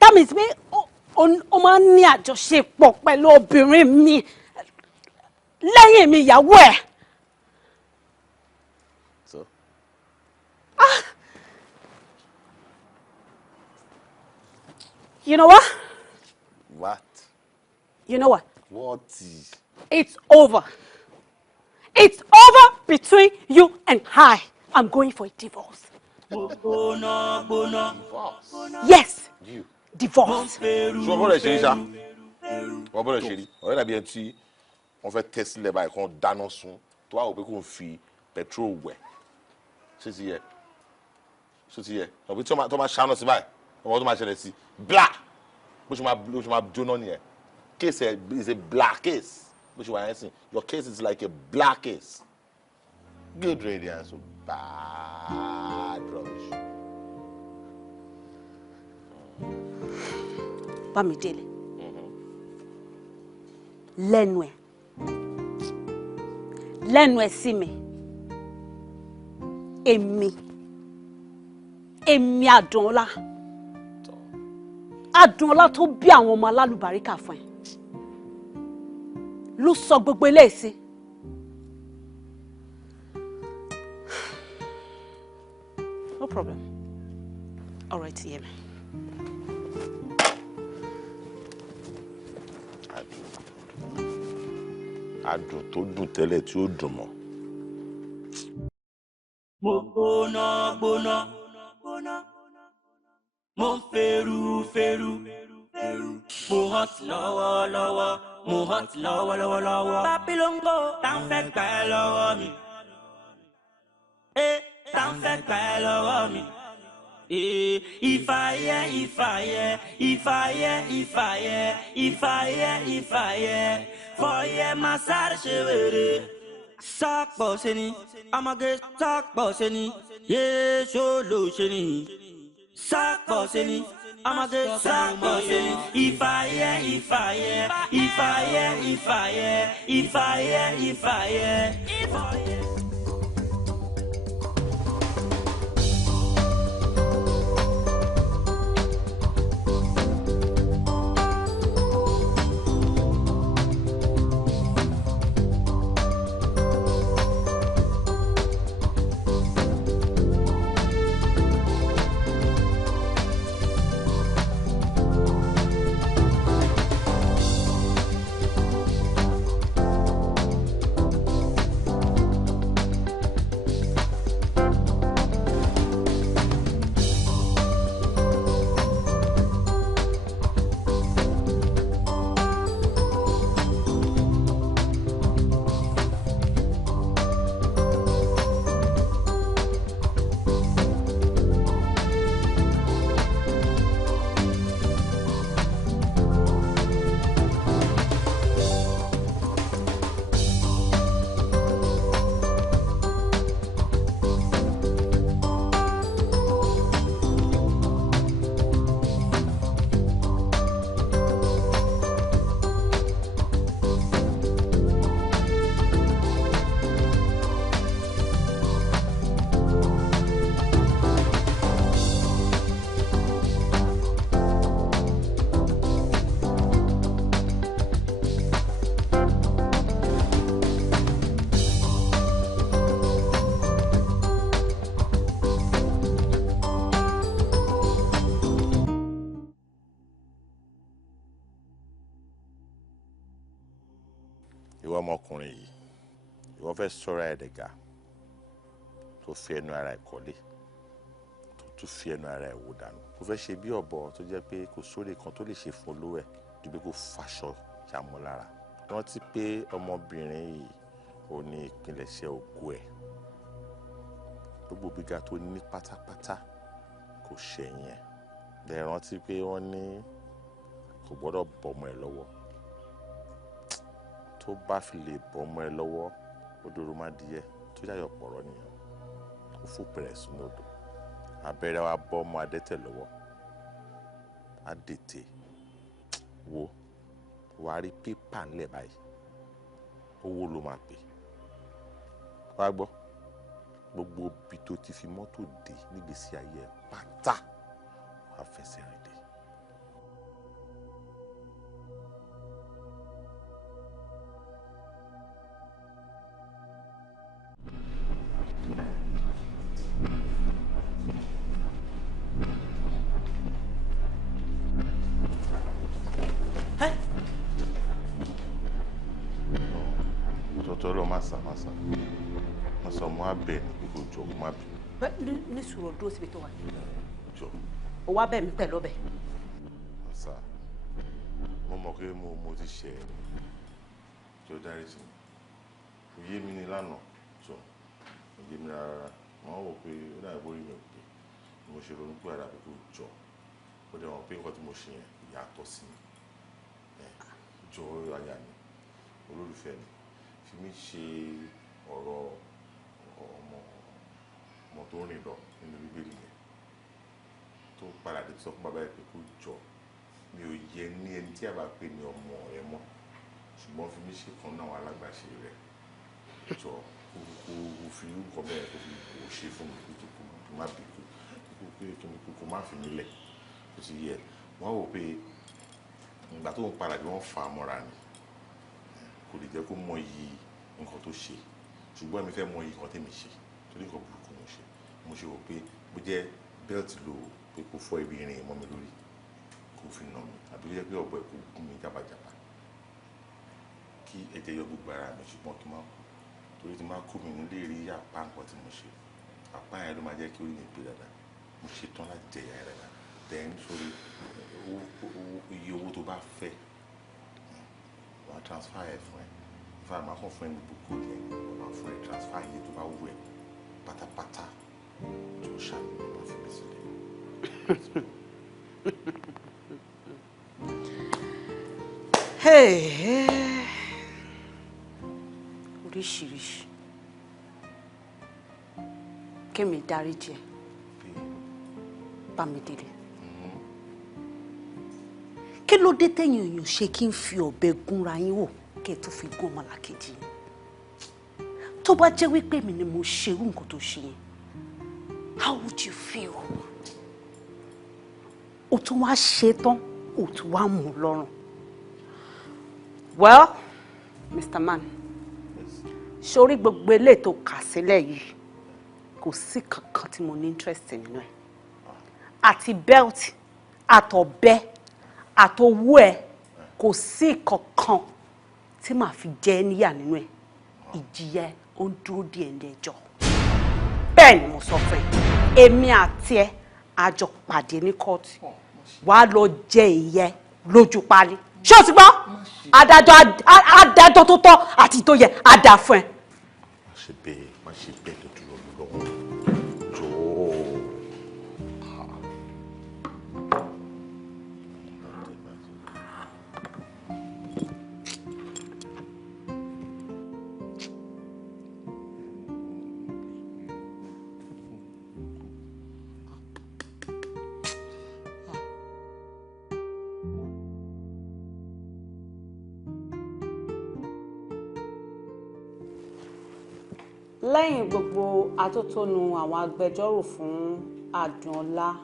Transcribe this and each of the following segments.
that means me o máa ní àjọṣepọ̀ pẹ̀lú obìnrin mi lẹ́yìn mi ìyàwó ẹ̀. So. You know what? What? You know what? What is? It's over. It's over between you and I. I'm going for a divorce. Yes. You. Divorce. So what is it? What is it? Ọ̀rẹ́ dàbí ẹni tí wọ́n fẹ́ tẹ́ sílẹ̀ báyìí kan dáná sun tó wà wò pé kò ń fi petrol wẹ̀. Ṣé ti yẹ? Ṣé ti yẹ? Ọ̀bí tí wọ́n máa ṣáná sí báyìí ọmọ tó máa ṣẹlẹ̀ sí bla bó ṣe máa jóná nìyẹn. Case is a black case. Which one I say? Your case is like a black case. Good radiance, so bad rubbish. Bamidele. Lẹ́nu ẹ̀ sí mi. Èmi Adunla tó bí àwọn ọmọ alálùbáríkà fún ẹ. Ló sọ gbogbo eléyìí. No problem. All right, hear me. Adùn tó dùn tẹ́lẹ̀ tí ó dùn mọ́. Mo gbóná. Mo feru. Mo hot lọ́wọ́. Papilongo, tá ń fẹ́ gbà ẹ́ lọ́wọ́ mi. Tá ń fẹ́ gbà ẹ́ lọ́wọ́ mi. Ìfàyẹ́. Fọyẹ́ máa sáré ṣe wèrè. Sọ́pọ̀ ṣe ni, ọmọge sọ́pọ̀ ṣe ni, yéṣó ló ṣe ni. Sọ́pọ̀ ṣe ni. Ọmọge sọ́pọ̀ ṣe ni. Ìfàyẹ́. Ọmọkùnrin yìí ìwọ fẹ́ sọ̀rọ̀ ẹ̀dẹ̀gà tó fi ẹnu ara ẹ̀ kọ́lé tó tún fi ẹnu ara ẹ̀ wò dànù ó fẹ́ ṣe bí ọ̀bọ tó jẹ́ pé kò sóore kan tó lè ṣe fún olówó ẹ̀ ju pé kó faṣọ ṣàmúlára rántí pé ọmọbìnrin yìí ò ní ìpilẹ̀ṣẹ̀ ògo ẹ̀ gbogbo gíga tó ní pátápátá kò ṣẹ̀yìn ẹ̀ bẹ́ẹ̀ rántí pé wọ́n ní kò gbọ́dọ̀ bọ́mọ ẹ̀ lọ́wọ́ tó bá fi lè bọ́mọ ẹ lọ́wọ́ odòrò má díẹ̀ tó yàyọ̀ pọ̀rọ̀ nìyẹn ó fòpẹ̀rẹ̀ sínú odò abẹ́rẹ́ wa bọ́ ọmọ adẹ́tẹ̀ lọ́wọ́ adètè wo wàá rí pépà ńlẹ̀ báyìí owó ló máa pè wá gbọ́ gbogbo ibi tó ti fi mọ́tò dé nígbèsí ayé ẹ̀ pátá àfẹsẹ̀ rìn dé. Masa mo abẹ ní gbogbo ìjọ mo má bí. Ní sùúrù dúró síbi tó wà. Jọ. Ó wá bẹ̀ mí pẹ̀lú ọbẹ̀. Masa, mo mọ̀ pé mo ti ṣe jọ dárí sí mi. Kò yé mi ní lánàá jọ. Kò yé mi rárá. Wọ́n wò pé ó dàbí borí mi ò pé. Mo ṣe ronú pé àdàbí kò jọ. Ó dẹ̀ wọ́n pé nǹkan tí mo ṣe yẹn yàtọ̀ sí mi. Jọ aya mi, olólùfẹ́ mi. Fi mí ṣe ọ̀rọ̀ ọmọ tó rìn lọ nínú bíbélì yẹn tó padà dé sọ fún bàbá ẹ̀ pé kó jọ mi ò yẹ ní ẹni tí a bá pè ní ọmọ ẹ mọ́ ṣùgbọ́n fi mí ṣe kan náà àwọn alágbàṣe rẹ̀ jọ kó fi orúkọ bẹ́ẹ̀ kó fi kó ṣe fún mi kó má bí kó má fi mí lẹ̀ kó ti yẹ wọ́n wò pé ìgbà tó ń padà bí wọ́n fà á mọ́ra ni kò lè jẹ́ kó mọ iyì nǹkan tó ṣe ṣùgbọ́n èmi fẹ́ mọ iyì nǹkan tèmi ṣe torí nǹkan burúkú mo ṣe wò pé bó jẹ́ bẹ́ẹ̀tì lò pé kó fọ́ ibi irin mọ́ mi lórí kó fi nà mí àbí ó jẹ́ pé ọ̀bọ ẹ̀ kó gún mi jábàjábà kí ẹ̀jẹ̀ yọ gbogbo ara mi ṣùgbọ́n kí n má kú torí tí n má kú mi nílé rí apá nǹkan tí mo ṣe apá yẹn ló máa jẹ́ kí orí mi pé dáadáa mo ṣe tán láti jẹ ìyá rẹ̀ náà then sórí iye owó tó bá fẹ́ wọ́n á transfer ẹ̀ fún ẹ ìfà máa kàn fún ẹ ní gbogbo yẹn wọ́n máa fún ẹ transfer iye tó bá wù ẹ pátápátá tó ṣàmì ló máa fi mí sílẹ̀. Oríṣiríṣi kémi dáríjì ẹ Bamidele kí ló dé tẹ̀yin èèyàn ṣe kí n fi ọ̀bẹ gúnra yín wò kí ẹ tó fi gún ọmọlàkejì yín tó bá jẹ́ wípé mi ni mo ṣerú nǹkan tó ṣe yẹn how would you feel? O tún wá ṣe tán o tún wá mú lọ́rùn. Well, Mr. Man, sórí gbogbo eléyìí tó kà sílẹ̀ yìí kò sí kankan tí mo ní interest nínú ẹ̀ àti belt àtọ̀bẹ àtọwọ́ ẹ̀ kò sí kankan tí màá fi jẹ níyà nínú ẹ̀ ìjìyà ó ń dúró díẹ̀ ní ẹjọ́ bẹ́ẹ̀ ni mo sọ fún ẹ èmi àti ẹ àjọ pàdé ní kóòtù wàá lọ jẹ ìyẹ́ lójú pálí ṣé o ti gbọ́ adájọ́ tó tọ́ àti tó yẹ á dá fún ẹ. má ṣe bẹ́ẹ̀ tó dúró lọ́wọ́ jọ. lẹ́yìn gbogbo atótónu àwọn agbẹjọ́rò fún Adunlade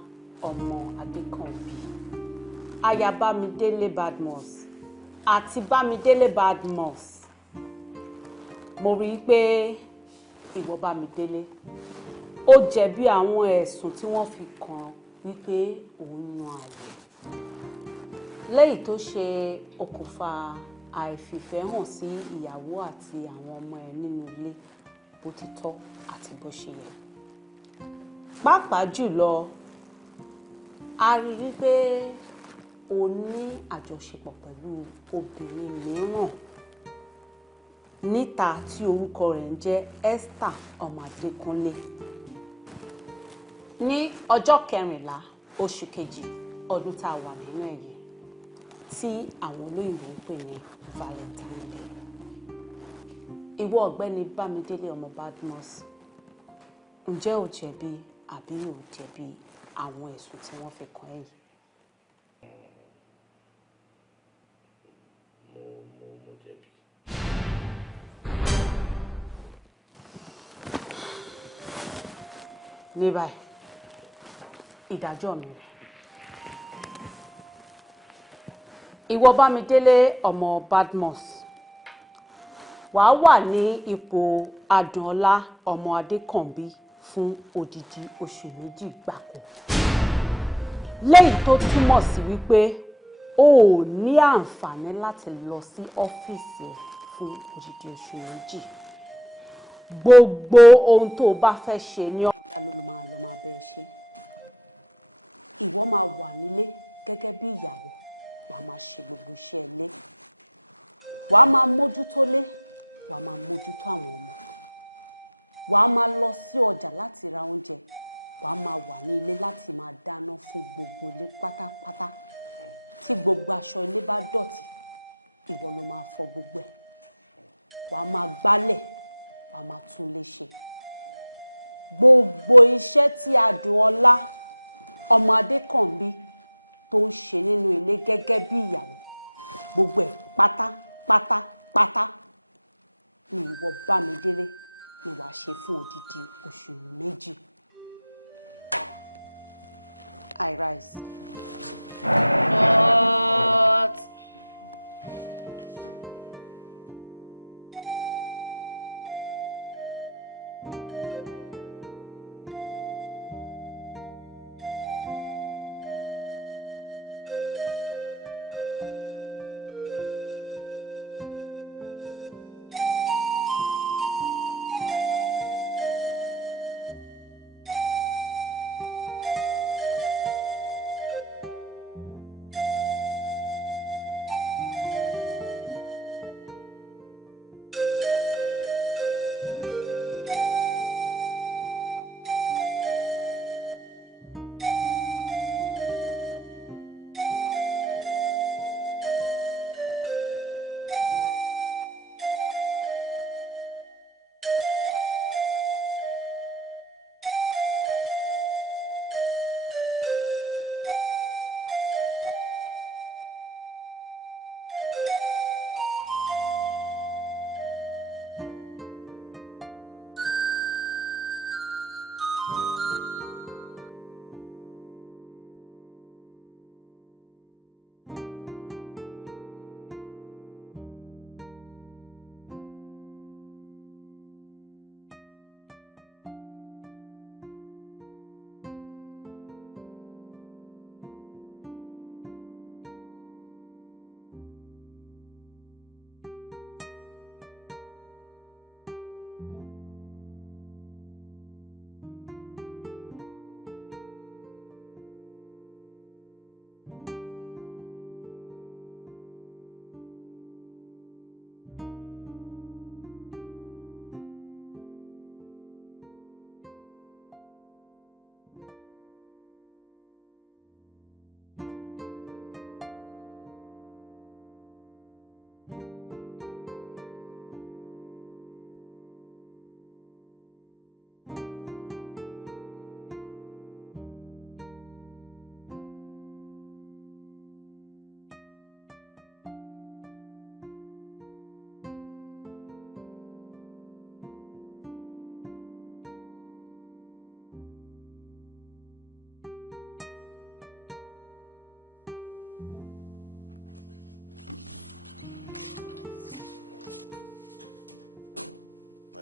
ọmọ Adékànbí aya Bamidele Badmus àti Bamidele Badmus mo rí i pé ìwọ Bamidele ó jẹ̀bi àwọn ẹ̀sùn tí wọ́n fi kàn wípé òun yan àlè lẹ́yìn tó ṣe okùnfà àìfìfẹ́hàn sí ìyàwó àti àwọn ọmọ ẹ̀ nínú ilé bó ti tọ́ àti bó ṣe yẹ. Pàápàá jùlọ a rí wípé o ní àjọṣepọ̀ pẹ̀lú obìnrin mìíràn níta tí orúkọ rẹ̀ ń jẹ́ Esther ọmọ Adékúnlé ní ọjọ́ 14 oṣù kejì ọdún tá a wà nínú èyí tí àwọn olóyìnbó ń pè ní Valentine Day. Ìwọ ọ̀gbẹ́ni Bamidele ọmọ Badmus ǹjẹ́ o jẹ̀bi àbí o jẹ̀bi àwọn ẹ̀sùn tí wọ́n fi kàn ẹ́ yìí? Mo jẹ̀bi. Ní báyìí ìdájọ́ mi rẹ̀ ìwọ Bámidélé ọmọ Badmus wàá wà ní ipò Adùnọlá ọmọ Adékànbí fún odidi oṣù 2 gbáko lẹ́yìn tó túmọ̀ sí wípé o ò ní àǹfààní láti lọ sí ọ́fíìsì ẹ̀ fún odidi oṣù 2 gbogbo ohun tó o bá fẹ́ ṣe ní ọ̀la ló máa bẹ́ẹ̀ ṣe ìwọ máa wà nílé gẹ́gẹ́ bí ìyàwó wàá máa ṣe gbogbo iṣẹ́ ilé wàá máa mójútó lé wàá máa mójútó àwọn ọmọ wàá máa lọ sí ọjà láti ra oúnjẹ wàá máa wà ní ilé láti máa dáná fún gbogbo ilé pátápátá tí gbogbo aṣọ ilé bá dọ̀tí ìwọ ló máa fọ gbogbo ẹ̀ wàá máa gbálẹ̀ wàá máa tún lé ṣe gbogbo iṣẹ́ tí Adùnọlá ọmọ Adékànbí tó ń ṣe nínú ilé gẹ́gẹ́ bí ìyàwó gbogbo ẹ̀ pátápátá ni ìwọ Bámidélé ni wàá ṣe fún odidi oṣù 2. I rise. But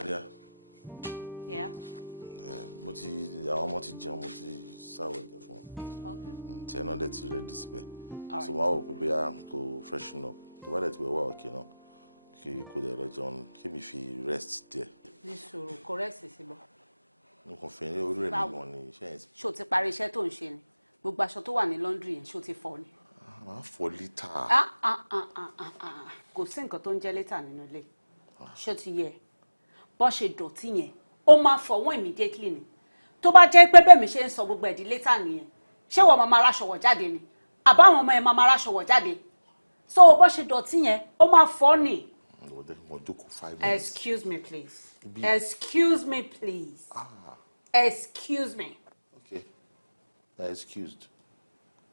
Yeah. Yeah. Mo ti àwọn ọmọ ti jẹun mo ti sáwọ jẹ fún wọn. Okay. Tí ẹ náà dẹ̀ ti ready síbẹ̀. So máa wò pé bí a kò freshen up. Tó bá dẹ̀ ti wẹ̀ wá òkè náà kí kò dẹ̀ lọ jẹun kí mi fi rest díẹ̀. Ní sùúrù kò rest sí bọ̀. Mo kàn fi ní orí rẹ̀ mi gan ni iṣẹ́ yẹn. Ṣé o ti parí iṣẹ́ tó ń ṣe ni? Gbogbo aṣọ tó wà ní laundry yẹn ṣé o ti fọ ni? Máa fọ lítà. Kò sí nǹkan tó ń jẹ́ lítà nínú ilé. Ṣé o ti yẹ? Bó ṣe dọ̀tí yẹn ó máa fọ wọ́n immediately ni. Tó bá jẹ́ pé bẹ́ẹ̀ mi ṣe ń sọ gbogbo ẹ̀dí lítà nìyẹn ṣé wọ́n máa ráṣọ wọ̀ jáde ni àbáwọn ọmọ ẹ̀ máa ráṣọ wọ̀ jáde so bó ṣe dọ̀tí yẹn ó máa fọ́ ni. Excuse me please. Excuse me please. Excuse me. Okay. Excused.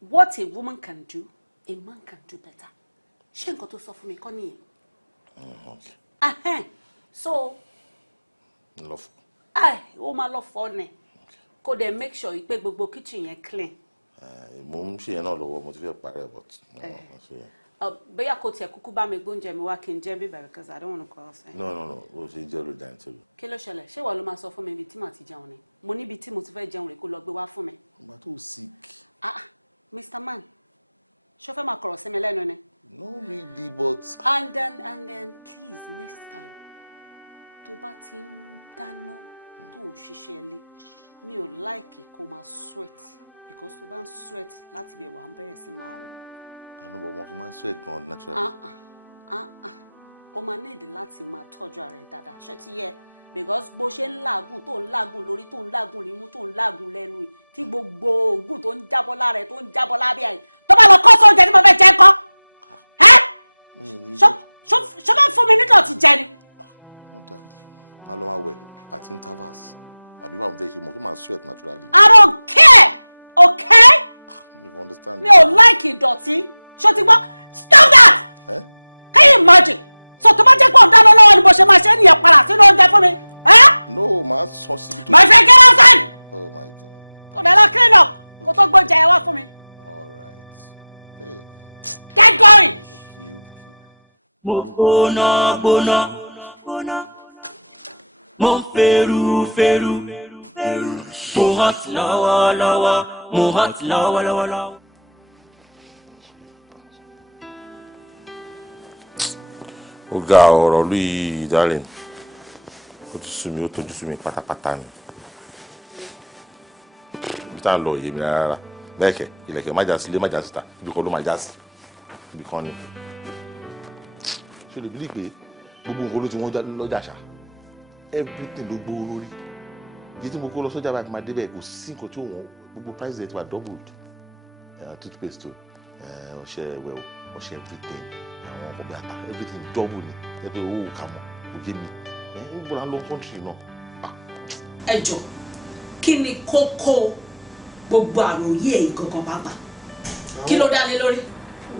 What a woman can do, a man can do better. Ṣé nǹkan tó sọ fún mi kọ́ nìyẹn? Okay. So. Love. Ó máa lọ fọ́ ni. Kó dẹ̀ make sure pé gbogbo kitchen yẹn clean. Mo ń ṣe yẹn náà lọ́wọ́ mo ti fẹ́ parẹ́ but. Bóyá kò tiẹ̀ kúkú bá mi gbóúnjẹ mi wá kí n jẹ bíbá because I don't want to call outside. No. O ṣe jẹ́ olùdá nítorí. Kí ló ṣẹlẹ̀? Ṣé ìwọ ló máa sọ fún mi ibi tí màá ti jẹun ni? Mo níbi tí mo ti fẹ́ jẹun rè kó lọ gbé wá fún mi. Ìgbà tó sick. Mr. Man, ṣó fẹ́ máa kọ̀rọ̀ sí mi lẹ́nu ni? No really, but. And then please next time tó bá ti ń dáná tó ń ṣiṣẹ́ ilé mi ò like kó máa sweat because tó bá ń sweat láti bẹ̀ wá ń bẹ̀rẹ̀ sí máa rùn. Àná bọ̀ wọn kò máa ń sweat gan naturally. O máa need láti máa tọ́jú ara ẹ̀ dáadáa ṣé ti yẹ because bó ṣe ń làágùn tó ń làágùn lórí tó ń làágùn nímú tó ń làágùn lẹ́nu yìí tí gbogbo ògùn tó ń jábọ́ lára ẹ̀ tó ń jábọ́ lábẹ́ ẹ̀ tó bá lọ kọ́ sóúnjẹ tí mo fẹ́ jẹ́ kọ́ ṣó bá fún mi nígbà tí jẹ ni. Má lọ máa wẹ̀ at intervals àbí báwo fẹ́ ṣe mọ̀ kí máa sweat naturally. I don't care, okay? You understand? Mi ò like ìdọ̀tí ṣó ti gbọ́ stop that. Can you imagine? So tó bá jẹ́ pé ọ̀dá lọ́wọ́ ni mo ṣe máa ṣe ènìyàn padà sínú oúnjẹ fún mi. No, máa sọ síbi tó. My friend, get outside. Oh my God. Kò dẹ̀ lọ clean up kó tó gbóúnjẹ yẹn wá fún mi. All right. Hey. Get going. Mo gbóná mo fẹ́rù mo hot lọ́wọ́lọ́wọ́. Ó ga ọ̀rọ̀ lóyè darling ó ti sú mi ó tójú sú mi pátápátá ni ibi tá à ń lọ yé mi rárá bẹ́ẹ̀kẹ́ ilẹ̀kẹ̀ má já sí ilé má já síta ibi kan ló má já sí ibi kan ni ṣé o lè bílí pé gbogbo nǹkan ló ti wọ́n lọ́jà ṣá everything ló gbówó lórí iye tí mo kó lọ sọ́jà báyìí máa débẹ̀ kò sí nǹkan tí wọ́n gbogbo price rate wà doubled toothpaste ọṣẹ ẹ̀wẹ̀ ọṣẹ everything àwọn ọkọ̀ bí ata everything double ni ẹgbẹ́ owó kà mọ́ kò yé mi ń gbọ́dọ̀ lọ country náà. Ẹ jọ̀ọ́ kí ni kókó gbogbo àròyé èyí gangan pàápàá kí ló dá lé lórí.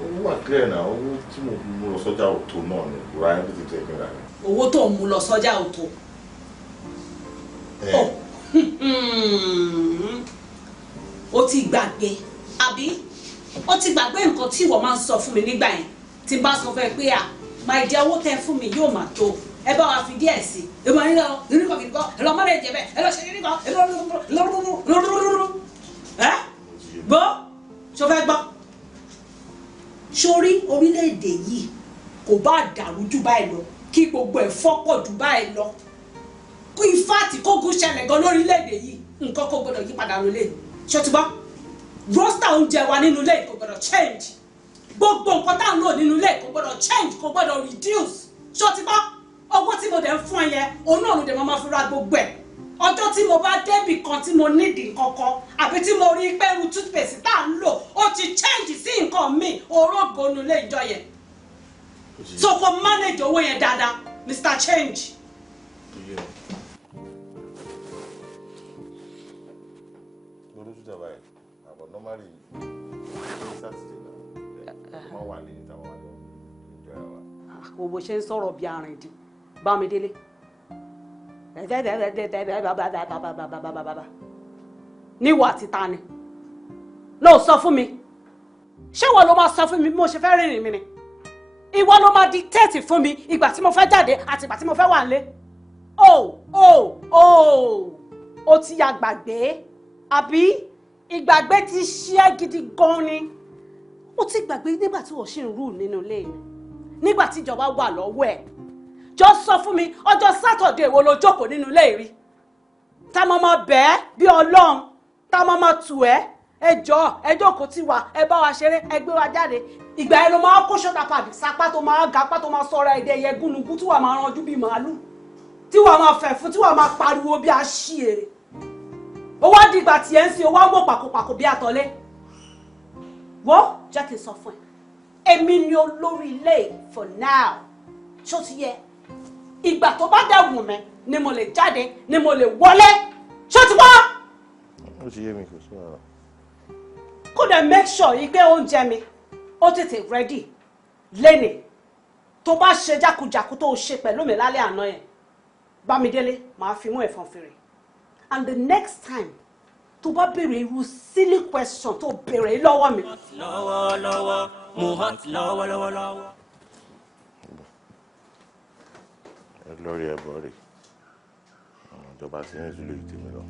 Owó wà clear náà owó tí mo mú lọ sọ́jà òtò náà ni ra everything tẹ̀ gbẹ́ra ni. Owó tó ń mú lọ sọ́jà òtò. O ti gbàgbé àbí o ti gbàgbé nǹkan tí ìwọ máa ń sọ fún mi nígbà yẹn tí n bá sọ fún ẹ pé máa jẹ owó tẹ́ fún mi yóò máa tó ẹ bá wa fi díẹ̀ sí i èmi àní lọ nínú kọfí kọ ẹ lọ mọ lẹ́yìn jẹbẹ ẹ lọ ṣe nínú kọ ẹ lọ ẹ gbọ́ ṣó fẹ́ gbọ́ sórí orílẹ̀-èdè yìí kò bá dàrú jù báyìí lọ kí gbogbo ẹ̀ fọ́pọ̀ jù báyìí lọ kó ifá àti kógun ṣẹlẹ̀ gan lórílẹ̀-èdè yìí nǹkan kò gbọdọ̀ yí padà lólè ṣó ti gbọ́ roster oúnjẹ wa nínú ilé kò gbọdọ̀ change gbogbo nǹkan tá à ń lò nínú ilé kò gbọdọ̀ change kò gbọdọ̀ reduce ṣó ti gbọ́ owó tí mo dẹ̀ ń fún ẹ yẹn òun náà ló dẹ̀ máa fi ra gbogbo ẹ̀ ọjọ́ tí mo bá débì kan tí mo nídìí kankan àbí tí mo rí pé irú toothpaste tá à ń lò ó ti change sí nǹkan míì orógbó nínú ilé ìjọ yẹn so kò manage owó yẹn dáadáa Mr. Change. Owó ṣe ń sọ̀rọ̀ bí arìndín Bamidele níwọ̀ àti ta ni ló sọ fún mi ṣé ìwọ ló máa sọ fún mi bí mo ṣe fẹ́ rìnrìn mi ni ìwọ ló máa dictate fún mi ìgbà tí mo fẹ́ jáde àti ìgbà tí mo fẹ́ wà nílé o ti ya gbàgbé àbí ìgbàgbé ti ṣe é gidi gan ni o ti gbàgbé nígbà tí wọ́n ṣì ń rú nínú ilé mi nígbà tí ìjọba wà lọ́wọ́ ẹ̀ jọ sọ fún mi ọjọ́ sátọ̀dẹ̀ wo ló jókòó nínú ilé rí tá mo máa bẹ́ẹ̀ bí ọlọ́run tá mo máa tù ẹ́ ẹ jọ̀ọ́ ẹ jókòó tí wà ẹ bá wa ṣeré ẹ gbé wa jáde ìgbà yẹn ló máa kó ṣọ́tà pàdé sapá tó máa gapá tó máa sọ̀rọ̀ ẹ̀dẹ̀ yẹ gúnugún tí wà máa ranjú bíi màálù tí wà máa fẹ̀ fún tí wà máa pariwo bí aṣíèrè ó wá dìgbà tí ẹ ń sin ó wá wò pàkópàkó bí àtọ́lé wọ́n jẹ́ kí n sọ fún ẹ èmi ni olórí ilé for now ṣó ti yẹ ìgbà tó bá dẹ̀ wù mí ni mo lè jáde ni mo lè wọlé ṣó ti wá. ó ti yé mi kò sí ọ̀rọ̀. kó dẹ̀ make sure yìí pé oúnjẹ mi ó tètè ready lẹ́nì tó bá ṣe jákujàku tó ṣe pẹ̀lú mi lálẹ́ àná yẹn Bámidélé màá fi mú ẹ̀fọn fèrè and the next time tó bá béèrè irú silly question tó béèrè lọ́wọ́ mi. mo hot lọ́wọ́lọ́wọ́. Lórí ẹbọ rẹ̀ ìjọba sí ní ìdílé ìtẹ̀mí lọ.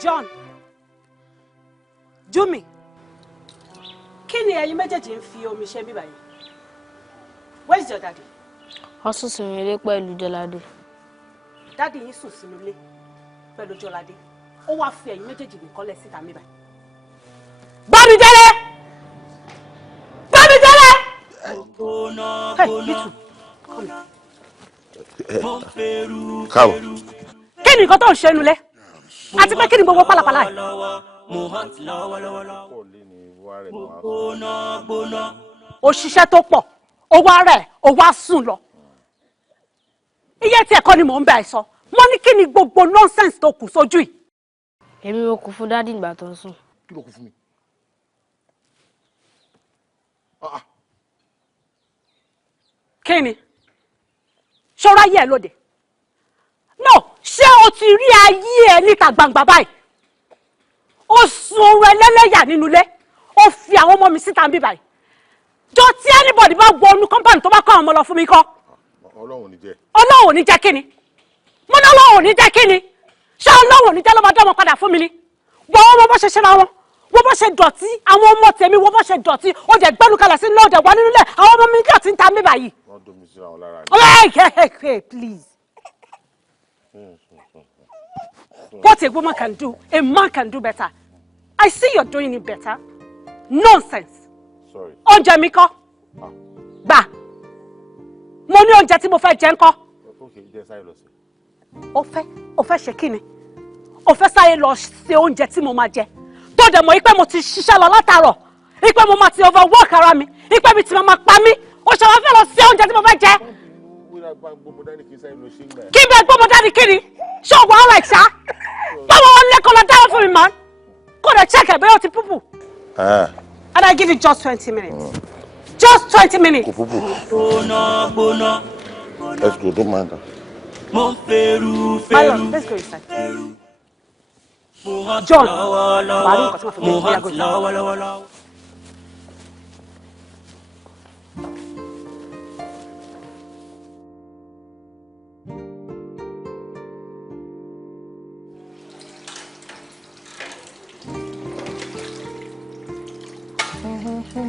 John, Jumi, kí ni ẹ̀yin méjèèjì ń fi omi ṣe bí báyìí? Where is your daddy? Ó sùn sínú ilé pẹ̀lú Jọládé. Daddy yín sùn sínú ilé pẹ̀lú Jọládé. Ó wá fi ẹ̀yin méjèèjì nìkan lẹ̀ síta mi báyìí. Bamidele! Bamidele! Hey, Yusuf, come here. Káwọ̀. Kí ni nǹkan tó ń ṣe nulẹ̀? Àti pé kí ni gbogbo pálapàla yìí? Òṣìṣẹ́ tó pọ̀, ó wá rẹ̀, ó wá sùn lọ. Iye tí ẹ̀kọ́ ni mò ń bẹ àìsàn. Mo ní kí ni gbogbo nonsense tó kù sójú yìí? Èmi ò kú fún dádì ìgbà tó ń sùn. Kí ló kù fún mi? Kí ni? Ṣọ́ra yẹ̀ lóde. No, ṣé o ti rí ayé ẹ níta gbangba báyìí? Ó sun oorun ẹlẹ́lẹ́yà nínú ilé. Ó fi àwọn ọmọ mi síta níbí báyìí. Jọ tí anybody bá wọnú company tó bá kọ́ àwọn ọmọ lọ fún mi kọ́. Ọlọ́run ò ní jẹ́. Ọlọ́run ò ní jẹ́ kí ni? Mo ní Ọlọ́run ò ní jẹ́ kí ni? Ṣé Ọlọ́run ò ní jẹ́ lọ́mọdé ọmọ padà fún mi ni? Wọ́n ọmọ bó ṣe ṣe ra wọn. Wọ́n bó ṣe dọ̀tí. Àwọn ọmọ tèmi wọ́n bó ṣe dọ̀tí. Ó jẹ́ gbẹ́nu kalẹ̀ sínú ọ̀dẹ̀ wà nínú ilẹ̀. Àwọn ọmọ mi dọ̀tí ń ta mí báyìí. Wọ́n domi sí àwọn lára ni. Hey, please. What a woman can do, a man can do better. I see you're doing it better. Nonsense. Sorry. Oúnjẹ mi kọ́. Gbà. Mo ní oúnjẹ tí mo fẹ́ jẹ ńkọ́. Okay, jẹ́ sáré lọ sí. Ó fẹ́ ṣe kí ni? Ó fẹ́ sáré lọ ṣe oúnjẹ tí mo máa jẹ. Tó dẹ̀ mọ̀ pé mo ti ṣiṣẹ́ lọ látàárọ̀. Pé mo máa ti overwork ara mi. Pé mi ti máa pa mí. Ó ṣe wá fẹ́ lọ ṣe oúnjẹ tí mo fẹ́ jẹ. Kí bẹ gbọ́mọ dání kí ni? Ṣé o wà á rẹ̀ ṣá? Báwo wọn lẹ́kọ̀ọ́ lọ dáhùn fún mi mọ́? Kò dẹ̀ check ẹ̀ bẹ́ẹ̀ o ti púpù. And I give you just 20 minutes. Just 20 minutes. Kò púpù. Let's go, don't mind that. Marlon, let's go inside. John, Mari, nǹkan tí wọ́n fi gbé ìgbéyàwó. Oh,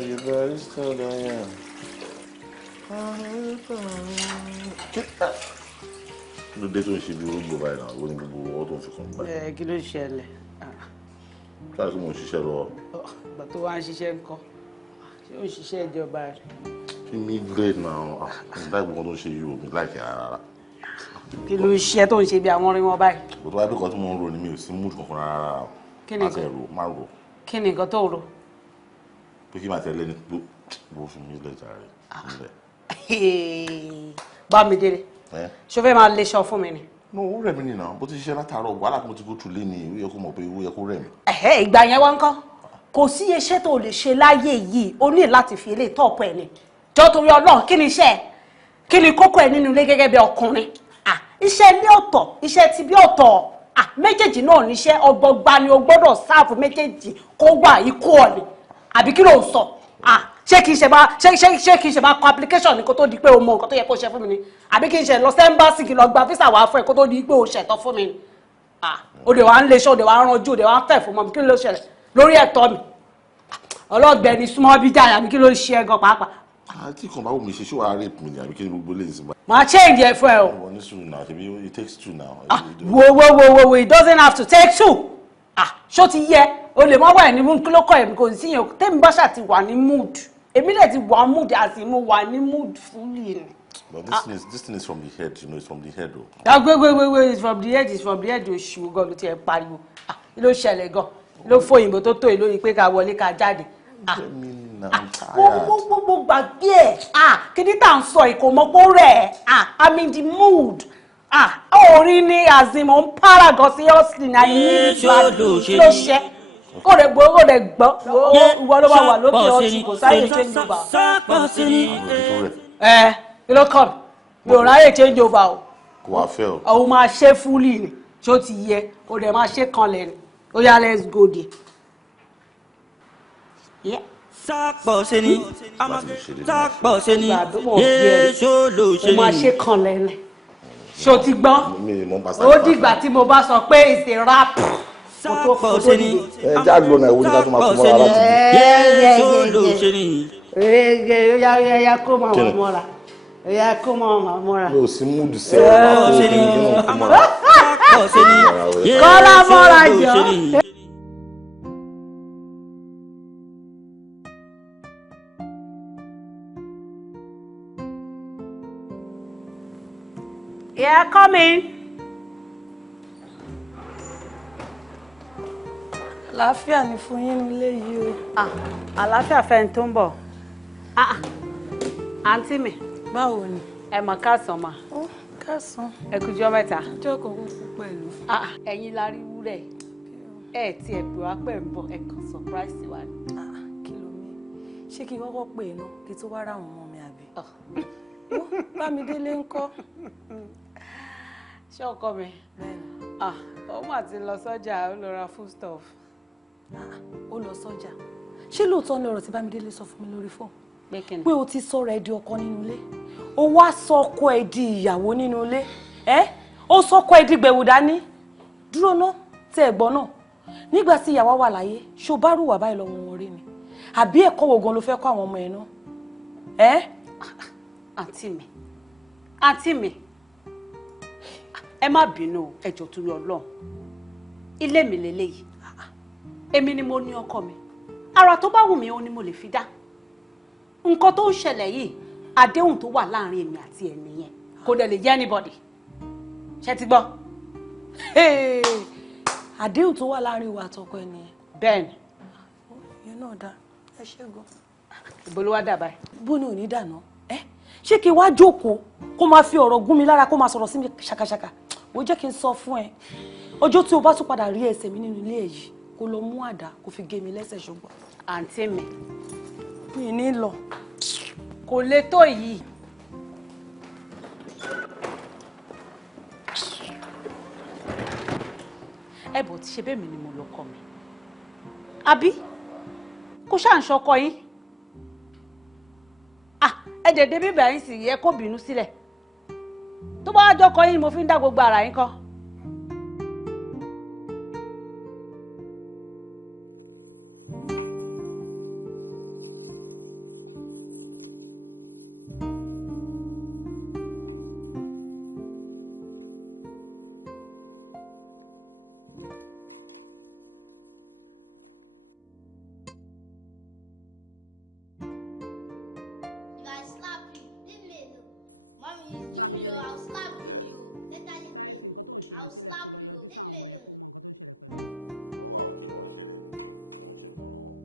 you're very still there. Kí ló dé tó ń ṣe bí orúgbó báyìí náà? Ó ní gbogbo ọwọ́ tó ń fi kàn báyìí. Kí ló ṣẹlẹ̀? Káàkiri kí mo ń ṣiṣẹ́ lọ́wọ́. Ìgbà tó wá ń ṣiṣẹ́ ńkọ́? Ṣé ó ń ṣiṣẹ́ ìjọba rẹ̀? Kí mi lè náà? Nígbà gbogbo tó ń ṣe yìí ò mi láìkẹ́ rárá. Kí ló ṣe tó ń ṣe bí àwọn orin wọn báyìí? Kò tó wáyé pé kan tí mo ń ro ni mi ò sí mood kankan rárá. Kí ni nǹkan? Má ro. Kí ni nǹkan tó ń ro? Pé kí màá tẹ̀lé ní bó fi mí lè jàre. Bamidele. Ṣo fẹ́ máa lè ṣọ fún mi ni? Mo ò rẹ̀ mí nìyà bó ti ṣiṣẹ́ látàárọ̀ wàhálà kí mo ti go through lé ní ó yẹ kó mọ̀ pé ó yẹ kó rẹ̀ mí. Ìgbà yẹn wá ń kọ́ kò sí iṣẹ́ tó lè ṣe láyé yìí o ní láti fi eléyìí tọ́pọ̀ ẹ̀ ni jọ torí Ọlọ́run kí ni iṣẹ́ ẹ̀ kí ni kókó ẹ̀ nínú ilé gẹ́gẹ́ bí ọkùnrin iṣẹ́ ilé ọ̀tọ̀ iṣẹ́ ti bí ọ̀tọ̀ méjèèjì náà níṣẹ́ ọgbọgba ni o gbọ́dọ̀ sáàfù méjèèjì kó wà ikú ọ̀nì àbí kí ló ń sọ ṣé kì í ṣe bá kọ application ni kó tó di pé o mọ nǹkan tó yẹ kó ṣe fún mi ni àbí kì í ṣe lọ sí embassy kí lọ gba visa wá fún ẹ kó tó di pé o ṣẹ̀tọ́ fún mi ni òde wa ń lè ṣe òde wa ń ranjú òde wa ń fẹ́ fún mọ́ mi kí ló ṣẹlẹ̀ lórí ẹ̀tọ́ mi ọlọ́gbẹ́ni súnmọ́ bí jáde àbí kí ló ṣe é gan pàápàá. Tí kan bá wù mí ṣe ṣé wàá rape mi ni àbí kí ni gbogbo lè sìn bá. màá change ẹ fún ẹ o. wọ́n ní sùúrù náà ṣebí it takes two now. wo it doesn't have to take two. Ṣó ti yẹ o lè mọ́ wà ní mú kí ló kọ́ ẹ̀ kò sí yẹn tẹ́mi bá ṣáà ti wà ní mood èmi lè ti wà mood àti mo wà ní mood fully ni. But this thing is from the head, you know, it's from the head o. Wait, it's from the head oṣù gan ló ti ẹ̀ pariwo kí ló ṣẹlẹ̀ gan ló fòyìnbó tó tó ìlóyìn pé ká wọlé ká jáde. Gbogbo gbàgbé ẹ̀ kí ni tá à ń sọ ìkòmọ́pọ̀ rẹ̀ I'm in the mood orin ni àzìmọ̀ ń paragon seriously na yìí ló ṣe ó rẹ̀ gbọ́ ìwọ ló wà lókè ọtí kò sáyè change over. Kí ló kàn mí ò ráyè change over o. Kò wá fẹ́ o. Òun máa ṣe fúlì ni tí ó ti yẹ ó dẹ̀ máa ṣe kanlẹ̀ ni ó yá let's go there. Sápọ̀ ṣe ni sápọ̀ ṣe ni yéṣó ló ṣe ni. ó máa ṣe kanlẹ̀ ni ṣó ti gbọ́ ó dìgbà tí mo bá sọ pé it's a rap. Sápọ̀ ṣe ni jágbó náà ìwé nígbà tó máa fún mọ́ra láti. yéṣó ló ṣe ni. ó yá kó máa wà mọ́ra ó yá kó máa wà mọ́ra. yóò sí múdù sẹ́wọ̀n ṣe ni sápọ̀ ṣe ni kọ́lá mọ́ra yéṣó ló ṣe ni. Yeah, come in. Àlàáfíà ni fún yín nílé yìí o. Àlàáfíà fẹ́ tó ń bọ̀. Àǹtí mi. Báwo ni? Ẹ mọ̀ káàsán ma. Ó káàsán. Ẹ kújọ́ mẹ́ta. Ọjọ́ kan kún fún pẹ̀lú. Ẹ̀yin la rí wúrẹ̀. Ẹ ti ẹ̀ pè wá pẹ̀ ń bọ̀ ẹ kàn surprise wa ni. Kí ló mi? Ṣé kí n kọ́kọ́ pè é náà kí tó wá ra àwọn ọmọ mi àbí? Bámidélé ńkọ́? Ṣé ọkọ mi? Ó mà ti lọ sọ́jà ó lọ ra food stuff. Ó lọ sọ́jà. Ṣé lóòótọ́ ni ọ̀rọ̀ tí Bámidélé sọ fún mi lórí fóònù? Pé o ti sọ̀rọ̀ ẹ di ọkọ nínú ilé. O wá sọkọ ẹ di ìyàwó nínú ilé. Ó sọkọ ẹ di gbẹ̀wò dání. Dúró ná tí ẹ̀gbọ́n náà. Nígbà tí ìyàwó wà láyé, ṣó bá rù wà báyìí lọ́wọ́ wọn rí ni? Àbí ẹ̀kọ́ wo gan ló fẹ́ kọ́ àwọn ọmọ ẹ̀ náà? Àǹtí mi. Ẹ má bínú ẹ jọ̀ọ́ torí Ọlọ́run. Ilé mi lélẹ́yìí. Èmi ni mo ní ọkọ mi. Ara tó bá wù mí ó ní mo lè fi dá. Nǹkan tó ń ṣẹlẹ̀ yìí, àdéhùn tó wà láàrin èmi àti ẹ̀ nìyẹn. Kò dẹ̀ lè jẹ́ anybody. Ṣé ti gbọ́? Àdéhùn tó wà láàrin ìwà àtọkọ ẹ nìyẹn. Bẹ́ẹ̀ni. Ìyẹn náà dá. Ẹ ṣé gan. Ibo ló wá dà báyìí? Bó ni ò ní dànà. Ṣé kí n wá jókòó kó máa fi ọ̀rọ̀ gún mi lára kó máa sọ̀rọ̀ sí mi ṣàkàṣàkà? Ó jẹ́ kí n sọ fún ẹ. Ọjọ́ tí o bá tún padà rí ẹsẹ̀ mi nínú ilé yìí kó lọ mú àdá kó fi gé mi lẹ́sẹ̀ ṣùgbọ́n. Àǹtí mi. Mi ní lọ. Kò lè tó yìí. Bọ̀ ti ṣe bẹ́ẹ̀ mi ni mo lọ́kọ mi. Àbí? Kò ṣáà ń ṣọkọ yín. Ẹ dẹ̀dẹ̀ bíbẹ̀ yín sì yẹ kó bínú sílẹ̀. tó bá jọkọ yín mo fi ń dá gbogbo ara yín kọ́. Bamidele. Yes. Sáré fi nǹkan tó ń ṣe yẹn sílẹ̀ kó lọ yọjú sáwọn ọmọ yẹn kó mọ nǹkan tó ń ṣẹlẹ̀ pẹ̀lú. Ó wà òkè wọ́n ṣeré ni wọ́n ṣe kúrò wọ́n.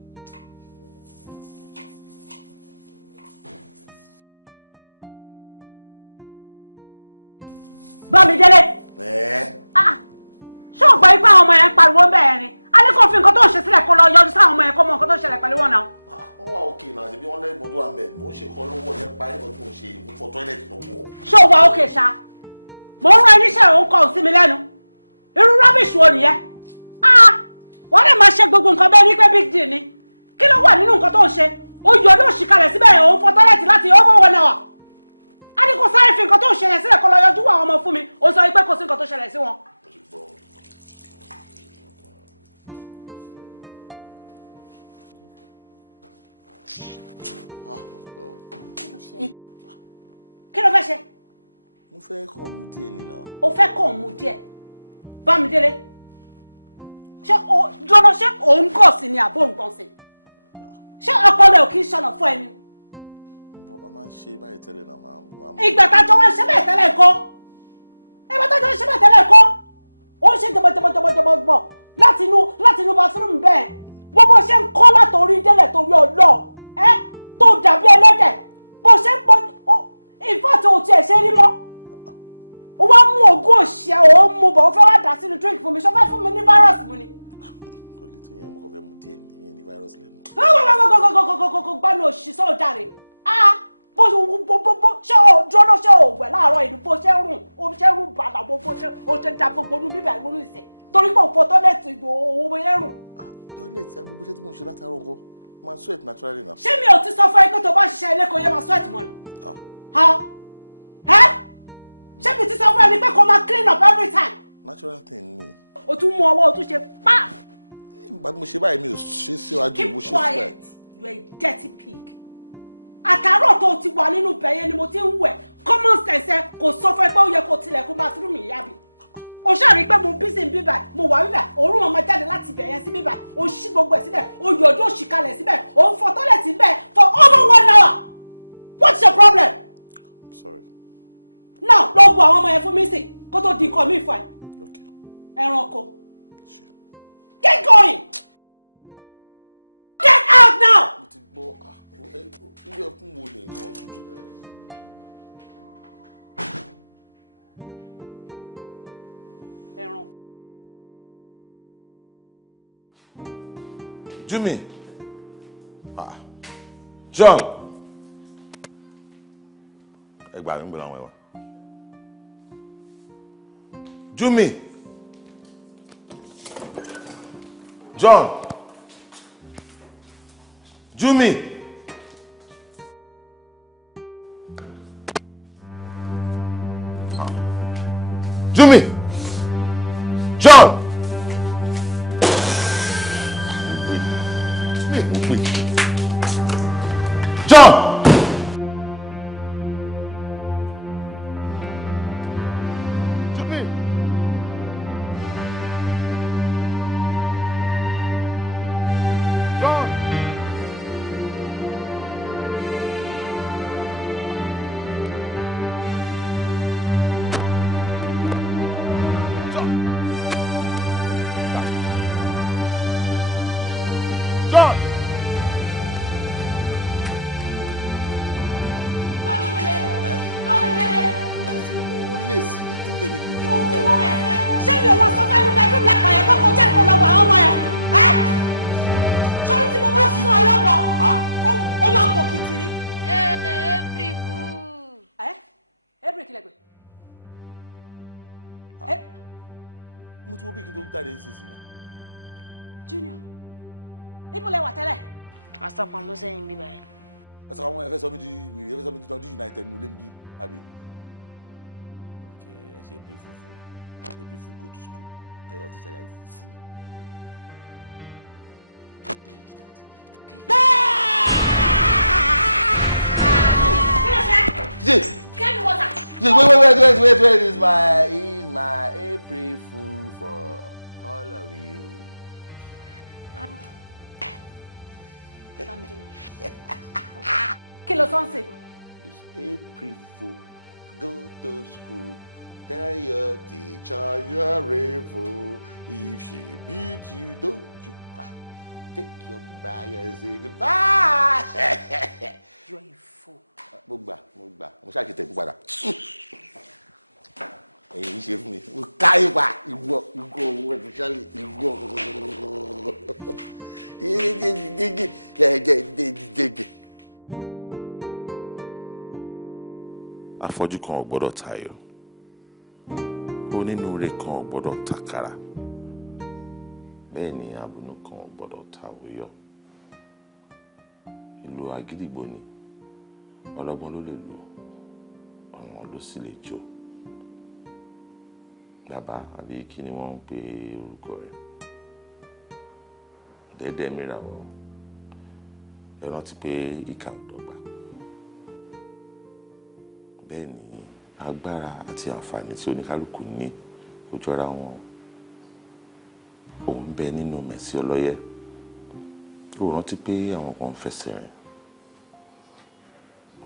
Bamidele. Ṣé o gbọ́ ipá àwọn ọmọ yẹn pariwo bẹ́ẹ̀ ni? A ní kó fi nǹkan tó ń ṣe sílẹ̀ kó lọ yọjú sáwọn ọmọ yẹn kó mọ nǹkan tó ń ṣẹlẹ̀ pẹ̀lú wọn náà. Ó wà òkè náà ṣe bí wọ́n lẹ́yìn bọ́dọ̀ wà ń bẹ̀ mò ń ṣe kọ́ lọ́wọ́ ẹ parí kan tó ń ṣe ìmúfọ́ tọ́ílẹ̀tì lọ́wọ́. Ṣé o wà òkè ṣá? Mò ń rán ẹníṣẹ́ òun kọ sí mi lẹ́nu. Irú rọ́bìṣì wo nìyẹn? Wọ́n lè máa ṣe gbogbo nǹkan bẹ́ẹ̀ ní pé big deal ni. Kí ló wà nínú nǹkan tó ń ṣe? Ó yọ ọdún òṣì kalẹ̀ síbẹ̀ òun fọ tọ́ílẹ̀tì láti over 1 hour. A ní kó sáré fi nǹkan tó ń ṣẹlẹ̀ sílẹ̀ kó lọ yọjú àwọn ọmọ fún mi. Ó sọ pé kò sí nǹkan tó ṣẹlẹ̀ sí wọn. Kí ló fẹ́ ṣe? Mo fẹ́ kàn mú díẹ̀ nìyà. O fẹ́ kàn mú díẹ̀. Bámidélé. Ṣé o jọ́nà ṣé òun kọ̀ sí ni àbó nǹkan sí? Ṣé ọpọlọ ò kí ń ṣọ̀nà fún ẹni? A máa ń ṣe báyìí tẹ́lẹ̀ náà máa. Ìgbà tájọ wá ń ṣe bẹ́ẹ̀ tẹ́lẹ̀ kọ́. Ìgbà tájọ ń ṣe bẹ́ẹ̀ tẹ́lẹ̀ kọ́. Ó ń ṣe jọ̀bọ̀jọ̀bọ̀ láti inú bathroom bẹ́ẹ̀. Bó ṣe ń kọ́ látòrí délẹ̀ torí ọlọ́. Tó dàbí ẹlẹ́dẹ̀. Bó ṣe ń pọ̀ ìfọ́tò ò tiẹ̀ ṣe rí mọ́. Ó wá mú ògùn òṣìṣẹ́ òun mú bọ̀ ó fẹ́ wá dà sínú drink fún mi ṣọ́ fẹ́ fún mi ní virus mu ni. Kò lè tún yẹn mo kàn fẹ́ mu díẹ̀ ní virus lẹ́nu. Gbanu òṣìṣẹ́ ọ̀daràn. Bó ṣe òjọ́nà ṣe òwẹ̀ láàárọ̀ ìlú bó ṣe rùn ó ṣe rùn bàlà bó ṣe ó ṣe da gbogbo inú bíbẹ̀ ìlú ìsìn torí pé òfò tọ́lẹ̀tì ìdò owó yẹn rùn. Tọ́lẹ̀tì agbègbè ṣé tí mo ṣe látàárọ̀ nǹkan máa sweat naturally now. Ṣé mi ò ti sọ fún ẹ pé tó bá ṣiṣẹ́ ilé kò yẹ máa sweat mọ́ ni? Ṣé mi ti sọ fún ẹ ní pé kò máa clean up every time? Natural thing ni. O tún mú ọwọ́ o tún ṣe pa. Ìgbà tí mo ṣe báyìí mi ò ṣe síwájú bó ṣe síwájú. Keep quiet, you a dirty pig. Àtàárọ̀ tó ti wà nínú bẹ̀yẹn ni mo ti ń wẹ̀. Common sense kò sọ fún ẹ pé ó yẹ kó tilẹ̀kùn bathroom ìyá mi. O ṣàrí pé mo busy bíbà, mo wà bíbà, òórùn ọmọ jáde láti bẹ̀yẹn sí bíbà, o ṣí gbogbo ẹ̀ síbẹ̀, o yọ̀dún òṣì kalẹ̀ síbẹ̀, o ń fọ tọ́lẹ̀tì síbẹ̀ for over 1 hour. What's your problem? I'm sorry. Now, lọ gbọ́ àwọn ọmọ yẹn fún mi sí kó tó di nǹkan mi fún ẹ. Okay. Ẹranko. Sure. Get going! Get out now! Mo ti gbọ́ ilé ẹkún wo lè ní ọdún. Ẹran. Jimmy. John. Ẹ gbà mí gbọ́dọ̀ àwọn ẹ̀wà. Jimmy. John. Jimmy. Jimmy. John. John. Junior, ibo lẹ wà tẹ́lẹ̀? Àsọpamọ́ sẹ́yìn bíbá yẹn. Ẹ sọ àwọn ẹ̀fẹ́ sọ mi di wèrè ẹ̀fẹ́ sọ mi di Dundee United nílé ń bí àbí. ṣe brief fún mi. A brief go to school. Tell your teacher you fool. Wait. Is my April fool for all of you. Kí ló sọ ń ṣe? It's April fool. Go to school. Tell your teacher you're a fool. If she beats you, don't you cry. Take your bag and say goodbye. You're a fool. Mo gbà. Mo ṣáà ṣe tẹ̀kú padà. Èyí ṣe fún mi. Mo ká ìwà ìwọ owó especially ìwọ. Afọ́jú kan ò gbọ́dọ̀ tayọ̀. Onínúure kan ò gbọ́dọ̀ takara. Bẹ́ẹ̀ ni abunú kan ò gbọ́dọ̀ tàwéyọ̀. Ìlú agídìgbò ni ọlọ́gbọ́n ló lè lò, àwọn ló sì lè jó. Bàbá àbí kí ni wọ́n ń pe orúkọ rẹ̀? Dẹ́dẹ́ mìíràn wọ́n. Ẹ rántí pé ìkà ò dọ́gba. Bẹ́ẹ̀ ni agbára àti àǹfààní tí oníkálukú ní kò jọra wọn. Òun bẹ nínú mẹ̀sí ọlọ́yẹ. Ó rántí pé àwọn kan ń fẹsẹ̀ rìn.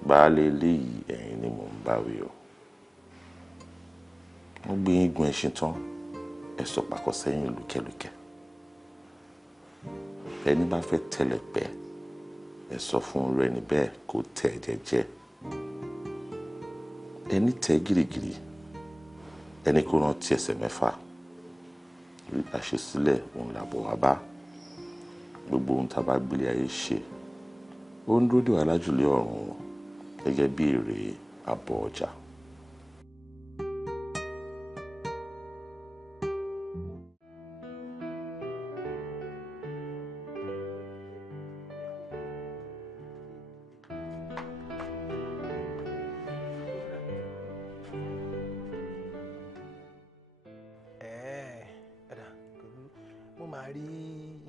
Baálé eléyìí ẹ̀yin ni mò ń bá wí o. Wọ́n gbé yín gun ẹṣin tán, ẹ sọ pàkọ́ sẹ́yìn lùkẹ́lùkẹ́. Ẹni bá fẹ́ tẹ̀lẹ̀ pẹ́, ẹ sọ fún irú ẹni bẹ́ẹ̀ kó tẹ̀ jẹ́jẹ́. Ẹni tẹ̀ gìrìgìrì, ẹni kó rántí ẹsẹ̀ mẹ́fà. Rí àṣesílẹ̀ òun làbọ̀ wá bá. Gbogbo ohun tá a bá gbélé ayé ṣe, ó ń dúró dè wá lájùlé ọ̀run gẹ́gẹ́ bí èrè àbọ̀ ọjà.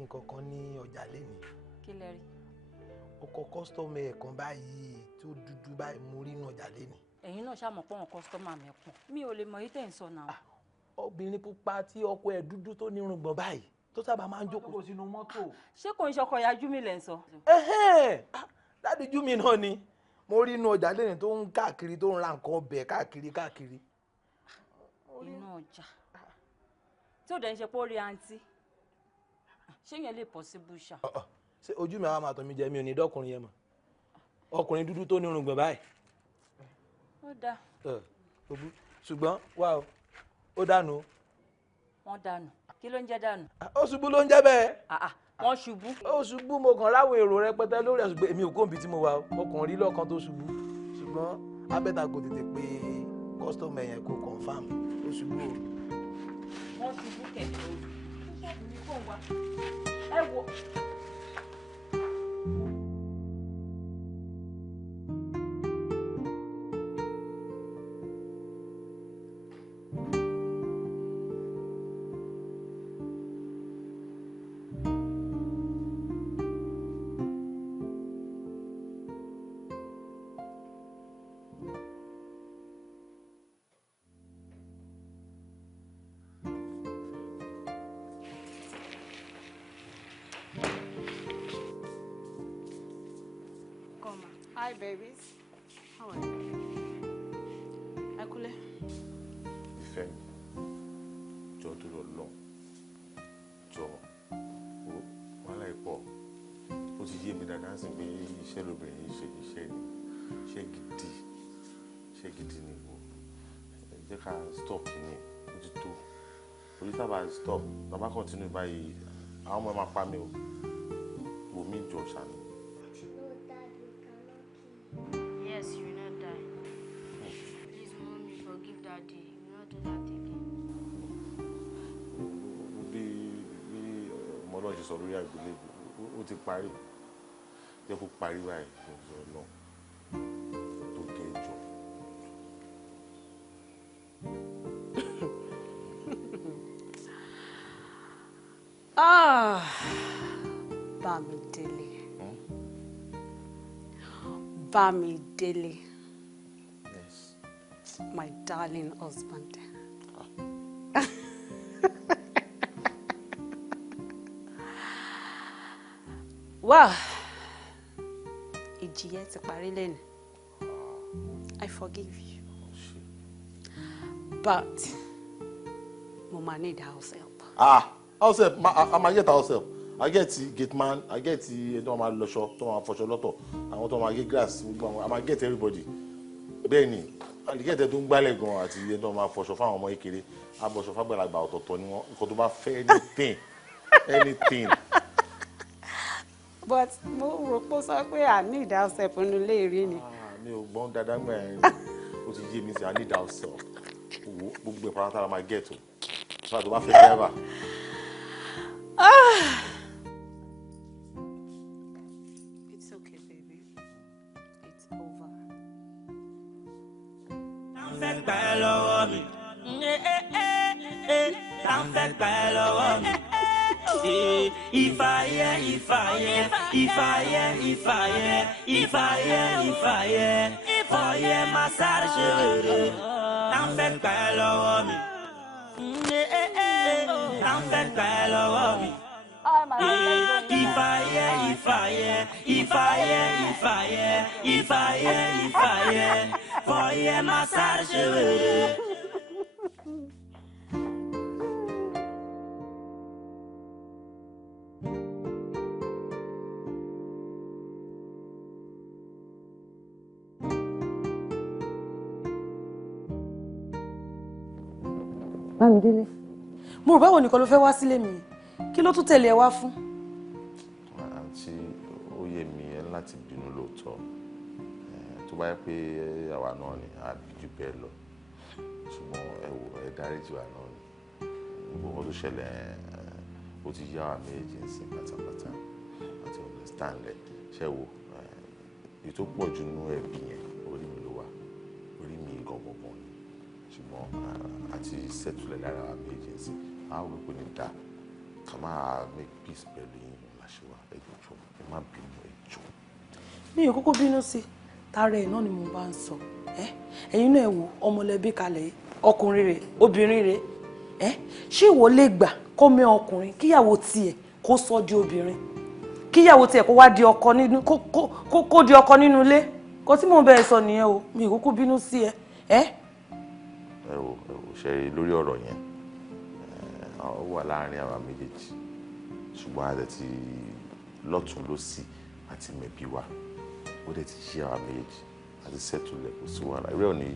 Kankan ní ọjà lẹ́nu. Kí lẹ rí? Ọkọ̀ kọ́sítọ́mù ẹ̀ kan báyìí tó dúdú báyìí mo rí ní ọjà lẹ́nu. Ẹ̀yin náà ṣàmọ̀ pé àwọn kọ́sítọ́mà mi pọ̀. Mi ò lè mọ èyí tẹ̀ ń sọ náà. Obìnrin pupa tí ọkọ ẹ̀ dúdú tó nírùngbọ̀n báyìí tó sábà máa ń jókòó sínú mọ́tò. Ṣé kò ń ṣọkọ yajú mi lẹ̀ ń sọ? Dádìjú mi náà ni mo rí inú ọjà lẹ́nu tó ń káàkiri tó ń ra nǹkan ọbẹ̀ káàkiri. Inú ọjà tí ò dẹ̀ ń ṣe pé ó rí àǹtí. Ṣé yẹn lè possible ṣá? Ṣé ojú mi àwọn máa tàn mí jẹ mi ò ní dọ́kùnrin yẹn mọ̀? Ọkùnrin dúdú tó ní irùngbọ̀n báyìí. Ó dáa. Ṣùgbọ́n wà ó dànù. Wọ́n dànù. Kí ló ń jẹ́ dànù? Ó ṣubú ló ń jẹ́ bẹ́ẹ̀. Wọ́n ṣubú. Ó ṣubú mo kàn ráwọ̀ èrò rẹpẹtẹ lórí ẹ̀ ṣùgbọ́n èmi ò kóńbi tí mo wà mo kàn rí lọ́kàn tó ṣubú. Ṣùgbọ́n abẹ́ta kò tètè pé kọ́sítọ́mù yẹn kò confam ó ṣubú o. Wọ́n ṣubú kẹ̀kẹ́. Ẹ wo. Hi, babies. How are you? Akule. Ìfẹ́ mi, jọ dúró lọ. Jọ, wàhálà ìpọ̀. Ó ti yé mi dáadáa sí pé iṣẹ́ lóbìnrin yìí ṣe iṣẹ́ ni. Iṣẹ́ gidi ni o. Jẹ́ ká stop kìíní, ó ti tó. Orí tábà stop, tábà continue báyìí, àwọn ọmọ ẹ máa pa mí o. Wò mí jọ ṣàánú. Yes, you will not die. Please, mommy, forgive daddy. You will not do that again. Bí ọmọ náà ṣe sọ lórí àgbélé, ó ti parí. Jẹ́ kó parí báyìí, lọ́jọ́ náà. Tó gé jọ. Bamidele. Bamidele. Yes. My darling husband. Well, ìjìyà ti parí lẹ́nu. I forgive you. But mo ma need house help. House help. I might get house help. I get the gate man. I get the my losho, my fosho lotto. I want to get grass. I might get everybody. Bẹ́ẹ̀ni, I get the dungbale gan àti my fosho fa ọmọ ìkéré. Abosho fa gbàlagbà ọ̀tọ̀ọ̀tọ̀ ni wọ́n. Nǹkan tó bá fẹ́ anything. But mo rò pé sọ pé I need house help nínú ilé rí ni. Mi ò gbọ́n dáadáa gbà yẹn. Ó ti yé mi sí I need house help. Gbogbo ìpàdé la máa get o. Ṣé àti wá fẹ́ driver? It's okay, baby. It's over. I'm fed by love me. I'm fed by love me. If I my side, I'm fed by love me. I'm fed by love me. If I for my side. Bamidele, mo rò báwo nìkan ló fẹ́ wá sílé mi kí ló tún tẹ̀lé ẹ wá fún. Àǹtí ó yé mi ẹ láti bínú lóòótọ́ tó bá yẹ pé àwa náà ni a bí jù bẹ́ẹ̀ lọ ṣùgbọ́n ẹ wò ẹ dáríjì wa náà ni gbogbo tó ṣẹlẹ̀ ó ti yá wa méjì sí pátápátá àti understand ẹ ṣe wò èyí tó pọ̀ jù nínú ẹbí yẹn orí mi ló wà orí mi gangan ni ṣùgbọ́n àti sẹ́tùlẹ̀ lára wa méjì sí àwọn òpin ní dá ká máa make peace pẹ̀lú yín láṣẹwà ẹjọ́ ẹ má bínú ẹjọ́. mi ò kókó bínú sí tara ẹ̀ náà ni mo bá ń sọ ẹ̀yin náà ẹ wò ọmọlẹ́bí kalẹ̀ ọkùnrin rẹ̀ obìnrin rẹ̀ ṣé ìwọ lè gbà kó mẹ́ ọkùnrin kíyàwó tiẹ̀ kó sọ di obìnrin kíyàwó tiẹ̀ kó wá di ọkọ nínú kó di ọkọ nínú ilé kó tí mò ń bẹ̀rẹ̀ sọ nìyẹn o mi ò kókó bínú sí ẹ. ẹ wò ṣe lórí ọ̀rọ̀ yẹn ó wà láàrin àwa méjèèjì ṣùgbọ́n a ti lọ́tún lọ́sì àti mẹ̀bí wa ó dẹ̀ ti ṣe àwa méjèèjì àti sẹ́tùlẹ̀ kò sí wàhálà irú ẹ̀ ò ní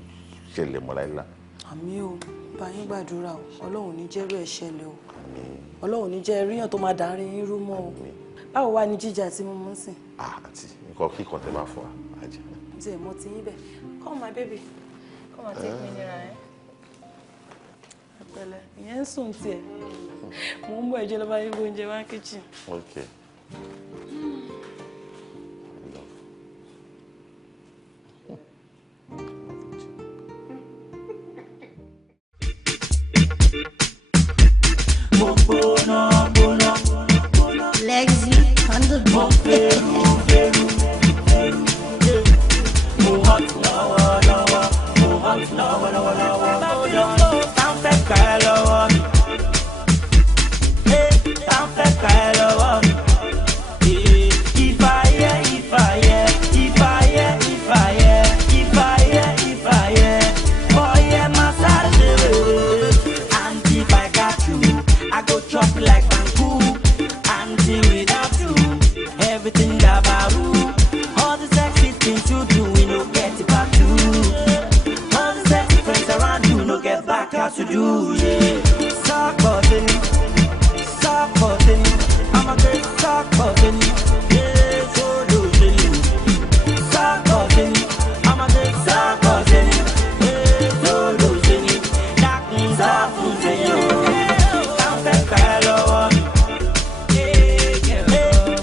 ṣẹlẹ̀ mọ́ láìla. àmì o bá yín gbàdúrà o ọlọ́run ní jẹ́rú ẹ̀ ṣẹlẹ̀ o ọlọ́run ní jẹ́ ríyàn tó máa darí yín rú mọ́ o báwo wá ní jíjà tí mo mú ń sìn. àti nǹkan kíkan tẹ bá fún wa àjẹ. ti ẹ̀ mọ́ ti yín bẹ̀ come my baby come and take me near ẹ̀. pẹ̀lẹ́ ìyẹn ń sùn tiẹ̀ mo ń bọ̀ ẹ̀jẹ̀ lọ́ba yín bó oúnjẹ wá kitchen. Okay. Lexi on the to do, yeah. Stop buzzing, I'm a great stop buzzing, yeah. So do it. Stop buzzing, I'm a great stop buzzing, yeah. So do it. That means I'm losing you. Don't take bad on me, yeah.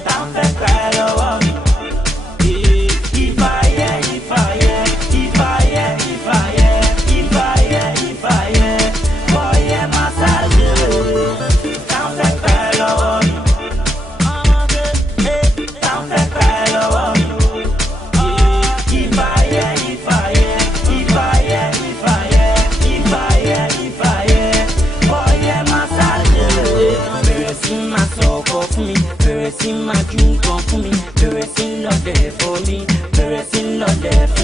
Don't take bad on me, yeah. If I boy, lọ́dẹ̀